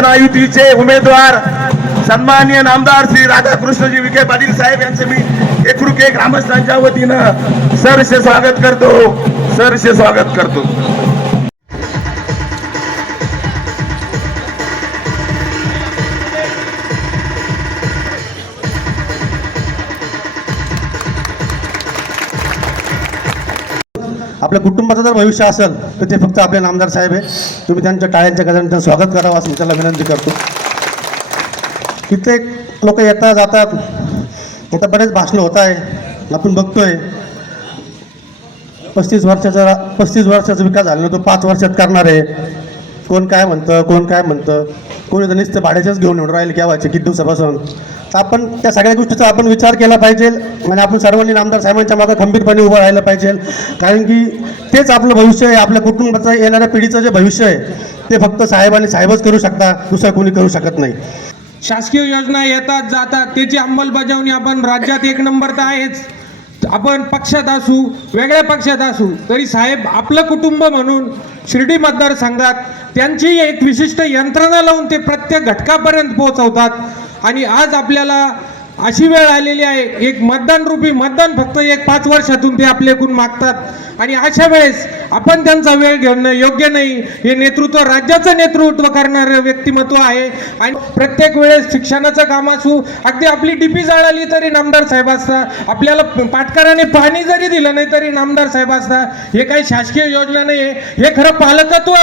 महाजनायुतीचे उमेदवार सन्माननीय नामदार श्री राधाकृष्णजी विखे पाटील साहेब यांचे मी एकरुके ग्रामस्थांच्या वतीनं सरसे स्वागत करतो सरसे स्वागत करतो. आपल्या कुटुंबाचं जर भविष्य असेल तर ते फक्त आपले नामदार साहेब आहे तुम्ही त्यांच्या टाळ्यांच्या गजांचं स्वागत करावं असं त्याला विनंती करतो. कित्येक लोक येतात जातात. आता बरेच भाषणं होत आहे. आपण बघतोय. पस्तीस वर्षाचा पस्तीस वर्षाचा विकास झाला तो पाच वर्षात करणार. आहे कोण काय म्हणतं कोण काय म्हणतं? कोणी तर नुसतं भाड्याच्याच घेऊन येऊन राहील केव्हाचे किती दिवसापासून? तर आपण त्या सगळ्या गोष्टीचा आपण विचार केला पाहिजे आणि आपण सर्वांनी नामदार साहेबांच्या मागे खंबीरपणे उभं राहिलं पाहिजे. कारण की तेच आपलं भविष्य आहे आपल्या कुटुंबाचं येणाऱ्या पिढीचं जे भविष्य आहे ते फक्त साहेब आणि साहेबच करू शकता दुसरं कोणी करू शकत नाही. शासकीय योजना येतात जातात त्याची अंमलबजावणी आपण राज्यात एक नंबर तर आहेच. आपण पक्षात असू वेगळ्या पक्षात असू तरी साहेब आपलं कुटुंब म्हणून शिर्डी मतदारसंघात त्यांची एक विशिष्ट यंत्रणा लावून ते प्रत्येक घटकापर्यंत पोहोचवतात. आणि आज आपल्याला अशी वेळ आलेली आहे. एक मतदान रूपी मतदान फक्त एक पाच वर्षातून ते आपल्याकडून मागतात. आणि अशा वेळेस आपण त्यांचा वेळ घेणं योग्य नाही. हे नेतृत्व राज्याचं नेतृत्व करणारं व्यक्तिमत्व आहे. आणि प्रत्येक वेळेस शिक्षणाचं काम असू अगदी आपली डीपी जाळाली तरी नामदार साहेब असता आपल्याला पाटकराने पाणी जरी दिलं नाही तरी नामदार साहेब असता हे काही शासकीय योजना नाही आहे हे खरं पालकत्व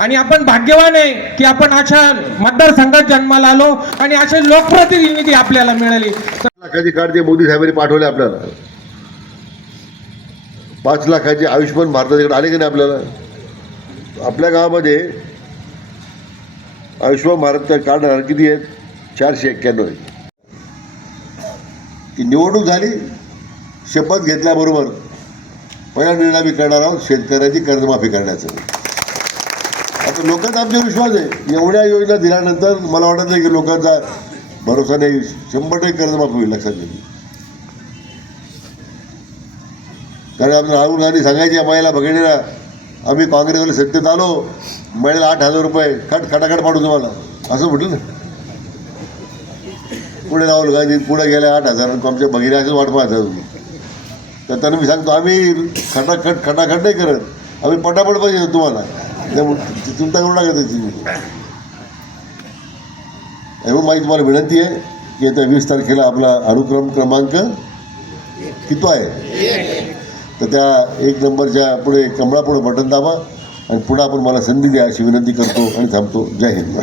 आणि आपण भाग्यवान आहे की आपण अशा मतदारसंघात जन्माला आलो आणि असे लोकप्रतिनिधी आपल्याला मिळाली. लाखाची कार्ड ते मोदी साहेबांनी पाठवले आपल्याला. पाच लाखाचे आयुष्यमान भारताकडे आले की नाही आपल्याला? आपल्या गावामध्ये आयुष्यमान भारत कार्ड किती आहेत? चारशे एक्क्याण्णव आहेत. ही निवडणूक झाली शपथ घेतल्याबरोबर पहिला निर्णय आम्ही करणार आहोत शेतकऱ्याची कर्जमाफी करण्याचं. आता लोकांचा आमच्या विश्वास आहे. एवढ्या योजना दिल्यानंतर मला वाटत नाही की लोकांचा भरोसा नाही. शंभर टक्के कर्जमाफी होईल लक्षात घ्या कारण आपण राहुल गांधी सांगायचे महिला भगिनीला आम्ही काँग्रेसवाले सत्तेत आलो महिला आठ हजार रुपये खट खटाखट पाडू तुम्हाला असं म्हटलं ना. पुढे राहुल गांधी पुढे गेले आठ हजार आमच्या भगिनी असं वाट पाहत तुम्ही तर त्यांना मी सांगतो आम्ही खटाखट खटाखट नाही करत. आम्ही पटापट पाहिजे तुम्हाला. चिंता करू नका त्याची. एवढं माझी तुम्हाला विनंती आहे की येत्या वीस तारखेला आपला अनुक्रम क्रमांक किती आहे? तर त्या एक नंबरच्या पुढे कमळापुढे बटन दाबा आणि पुढे आपण मला संधी द्या अशी विनंती करतो आणि थांबतो. जय हिंद.